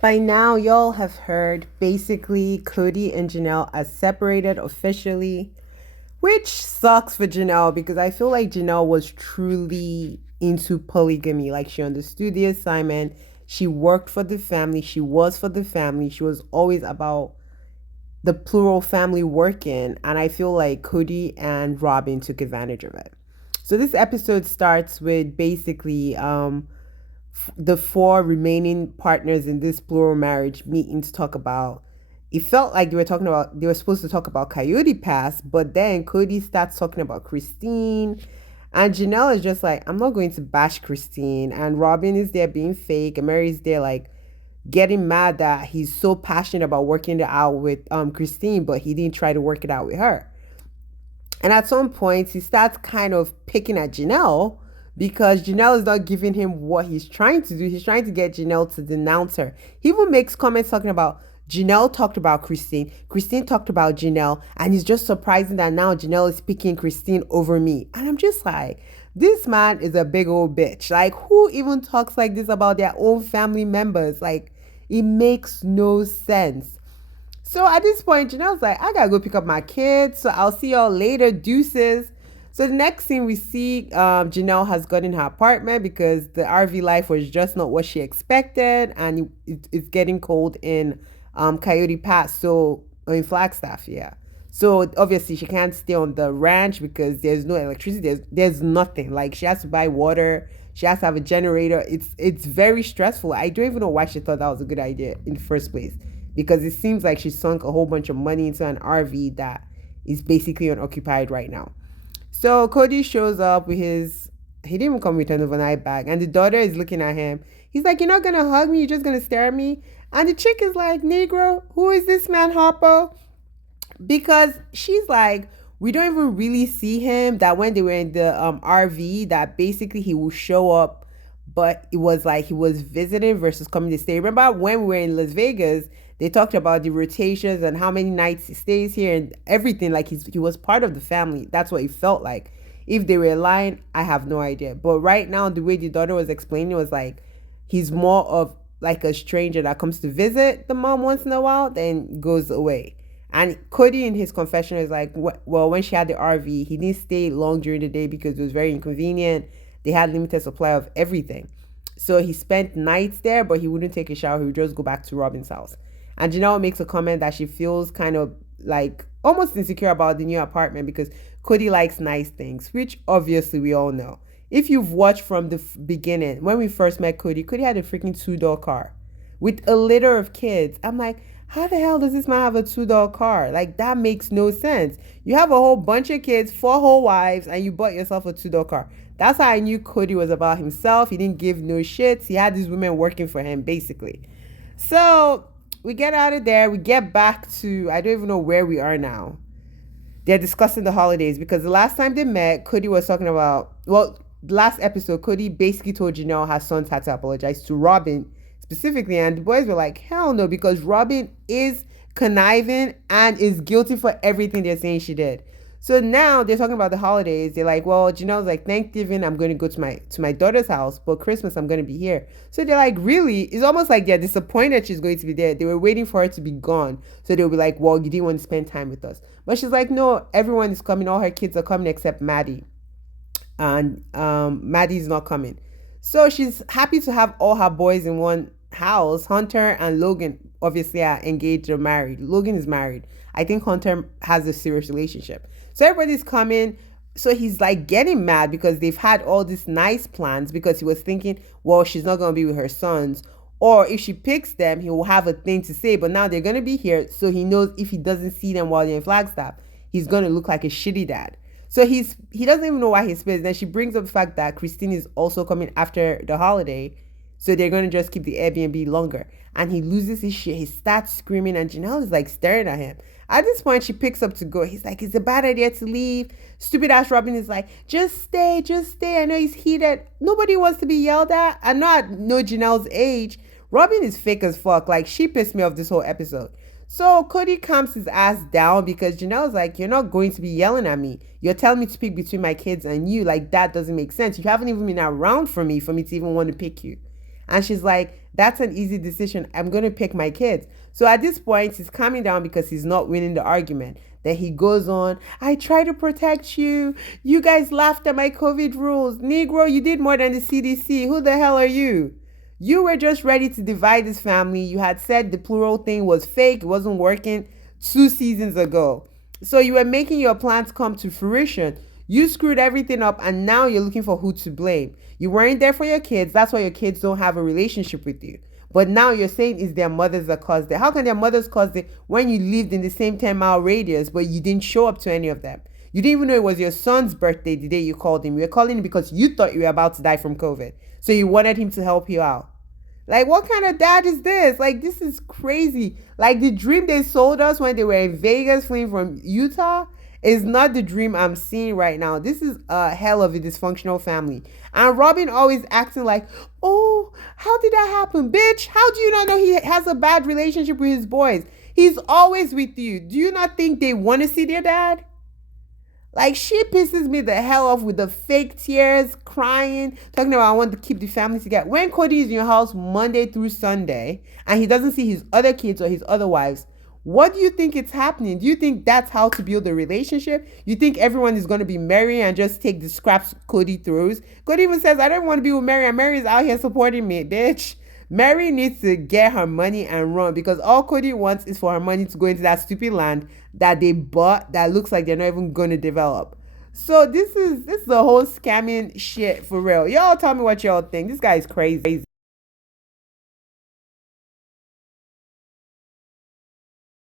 By now, y'all have heard basically Cody and Janelle are separated officially, which sucks for Janelle because I feel like Janelle was truly into polygamy. Like she understood the assignment, she worked for the family, she was for the family, she was always about the plural family working. And I feel like Cody and Robin took advantage of it. So this episode starts with basically the four remaining partners in this plural marriage meeting to talk about. It felt like they were supposed to talk about Coyote Pass, but then Cody starts talking about Christine. And Janelle is just like, I'm not going to bash Christine. And Robin is there being fake. And Mary's there like getting mad that he's so passionate about working it out with Christine, but he didn't try to work it out with her. And at some point, he starts kind of picking at Janelle because Janelle is not giving him what he's trying to do. He's trying to get Janelle to denounce her. He even makes comments talking about Janelle talked about Christine, Christine talked about Janelle, and it's just surprising that now Janelle is picking Christine over me. And I'm just like, this man is a big old bitch. Like, who even talks like this about their own family members? Like, it makes no sense. So at this point, Janelle's like, I gotta go pick up my kids. So I'll see y'all later. Deuces. So the next thing we see, Janelle has got in her apartment because the RV life was just not what she expected, and it's getting cold in Coyote Pass. So in Flagstaff, yeah. So obviously she can't stay on the ranch because there's no electricity. There's nothing. Like she has to buy water. She has to have a generator. It's very stressful. I don't even know why she thought that was a good idea in the first place because it seems like she sunk a whole bunch of money into an RV that is basically unoccupied right now. So Cody shows up with he didn't even come with an overnight bag, and the daughter is looking at him. He's like, "You're not gonna hug me. You're just gonna stare at me." And the chick is like, "Negro, who is this man, Hopper?" Because she's like, we don't even really see him. That when they were in the RV, that basically he will show up, but it was like he was visiting versus coming to stay. Remember when we were in Las Vegas, they talked about the rotations and how many nights he stays here and everything. Like he was part of the family. That's what it felt like. If they were lying, I have no idea. But right now, the way the daughter was explaining was like he's more of like a stranger that comes to visit the mom once in a while, then goes away. And Cody in his confession is like, well, when she had the RV, he didn't stay long during the day because it was very inconvenient. They had limited supply of everything. So he spent nights there, but he wouldn't take a shower. He would just go back to Robin's house. And Janelle makes a comment that she feels kind of like almost insecure about the new apartment because Cody likes nice things, which obviously we all know. If you've watched from the beginning, when we first met Cody, Cody had a freaking two-door car with a litter of kids. I'm like, how the hell does this man have a two-door car? Like, that makes no sense. You have a whole bunch of kids, four whole wives, and you bought yourself a two-door car. That's how I knew Cody was about himself. He didn't give no shits. He had these women working for him, basically. So we get out of there. We get back to, I don't even know where we are now. They're discussing the holidays because the last time they met, Cody was talking about, well, last episode, Cody basically told Janelle her sons had to apologize to Robin specifically, and the boys were like, hell no, because Robin is conniving and is guilty for everything they're saying she did. So now they're talking about the holidays. They're like, well, Janelle's like, Thanksgiving I'm going to go to my daughter's house, but Christmas I'm going to be here. So they're like, really? It's almost like they're disappointed she's going to be there. They were waiting for her to be gone, so they'll be like, well, you didn't want to spend time with us. But she's like, no, everyone is coming. All her kids are coming except Maddie, and Maddie's not coming. So she's happy to have all her boys in one house. Hunter and Logan obviously are engaged or married. Logan is married. I think Hunter has a serious relationship. So everybody's coming. So he's like getting mad because they've had all these nice plans because he was thinking, well, she's not going to be with her sons. Or if she picks them, he will have a thing to say. But now they're going to be here. So he knows if he doesn't see them while they're in Flagstaff, he's going to look like a shitty dad. So he doesn't even know why he's pissed. Then she brings up the fact that Christine is also coming after the holiday. So they're going to just keep the Airbnb longer. And he loses his shit. He starts screaming and Janelle is like staring at him. At this point, she picks up to go. He's like, it's a bad idea to leave. Stupid ass Robin is like, just stay, just stay. I know he's heated. Nobody wants to be yelled at. I know Janelle's age. Robin is fake as fuck. Like, she pissed me off this whole episode. So Cody calms his ass down because Janelle's like, you're not going to be yelling at me. You're telling me to pick between my kids and you. Like, that doesn't make sense. You haven't even been around for me to even want to pick you. And she's like, That's an easy decision. I'm going to pick my kids. So at this point, he's calming down because he's not winning the argument. Then he goes on, I try to protect you. You guys laughed at my COVID rules. Negro, you did more than the CDC. Who the hell are you? You were just ready to divide this family. You had said the plural thing was fake, it wasn't working 2 seasons ago. So you were making your plans come to fruition. You screwed everything up and now you're looking for who to blame. You weren't there for your kids. That's why your kids don't have a relationship with you. But now you're saying it's their mothers that caused it. How can their mothers cause it when you lived in the same 10-mile radius, but you didn't show up to any of them? You didn't even know it was your son's birthday the day you called him. You were calling him because you thought you were about to die from COVID. So you wanted him to help you out. Like, what kind of dad is this? Like, this is crazy. Like, the dream they sold us when they were in Vegas fleeing from Utah is not the dream I'm seeing right now. This is a hell of a dysfunctional family. And Robin always acting like, oh, how did that happen? Bitch, how do you not know he has a bad relationship with his boys? He's always with you. Do you not think they want to see their dad? Like, she pisses me the hell off with the fake tears, crying, talking about I want to keep the family together. When Cody is in your house Monday through Sunday and he doesn't see his other kids or his other wives, what do you think is happening? Do you think that's how to build a relationship? You think everyone is going to be merry and just take the scraps Cody throws? Cody even says, I don't want to be with Mary, and Mary is out here supporting me, bitch. Mary needs to get her money and run because all Cody wants is for her money to go into that stupid land that they bought that looks like they're not even going to develop. So this is the whole scamming shit for real. Y'all tell me what y'all think. This guy is crazy.